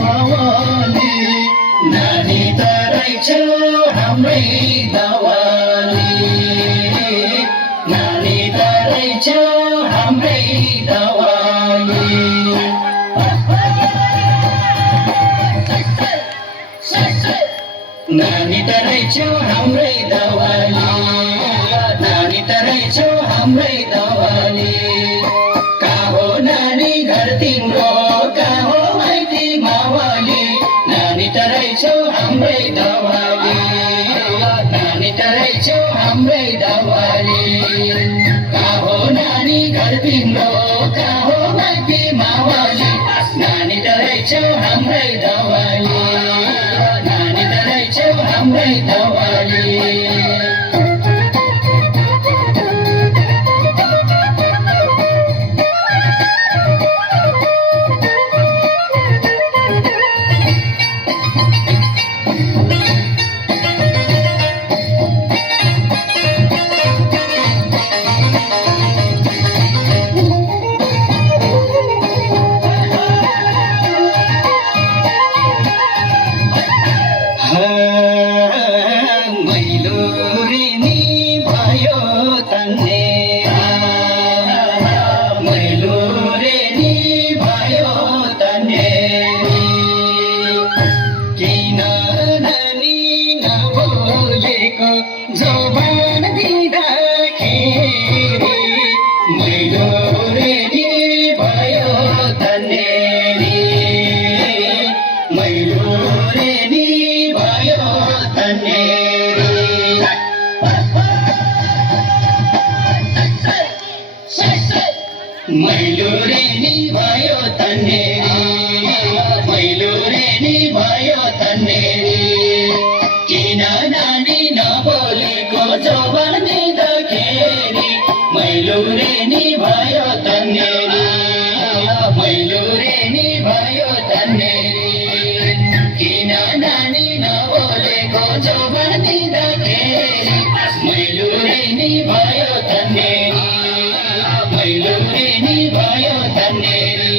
मावाली नानी तरै छौ हाम्रै दवाली नानी तरै छौ हाम्रै दवाली नानी तरै छौ हाम्रै दवाली नानी तरै छौ हाम्रै दवाली कहाँ हो नानी घर तिम्रो कहाँ हो माइती मावाली नानी तरै छौ हाम्रै दवाली नानी तरै छौ हाम्रै दवाली कहाँ हो नानी घर तिम्रो कहाँ हो माइती मावाली नानी तरै छौ हाम्रै दवाली नानी तरै छौ हाम्रै दवाली जवान दिँदाखेरि मैलो रेडी भयो तन्नेरी मैलो रेडी भयो तन्नेरी मैलो रेडी भयो तन्नेरी मैलो रेडी भयो तन्नेरी किन नानी नबोलेको जवान दिँदाखेरि मैलो रेनी भयो तन्नेरी मैलो रेनी भयो तन्नेरी किन नानी नबोलेको जवान दिँदाखेरि मैलो रेनी भयो तन्नेरी मैलो रेनी भयो तन्नेरी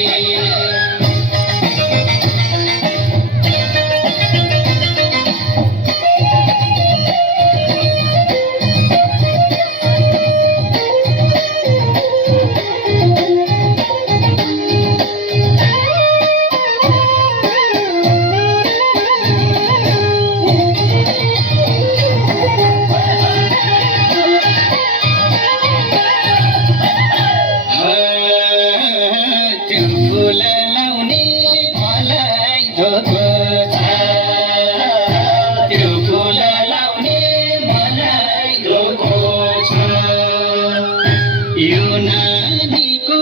यो नानीको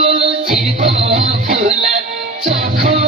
शिरको फुला चोखो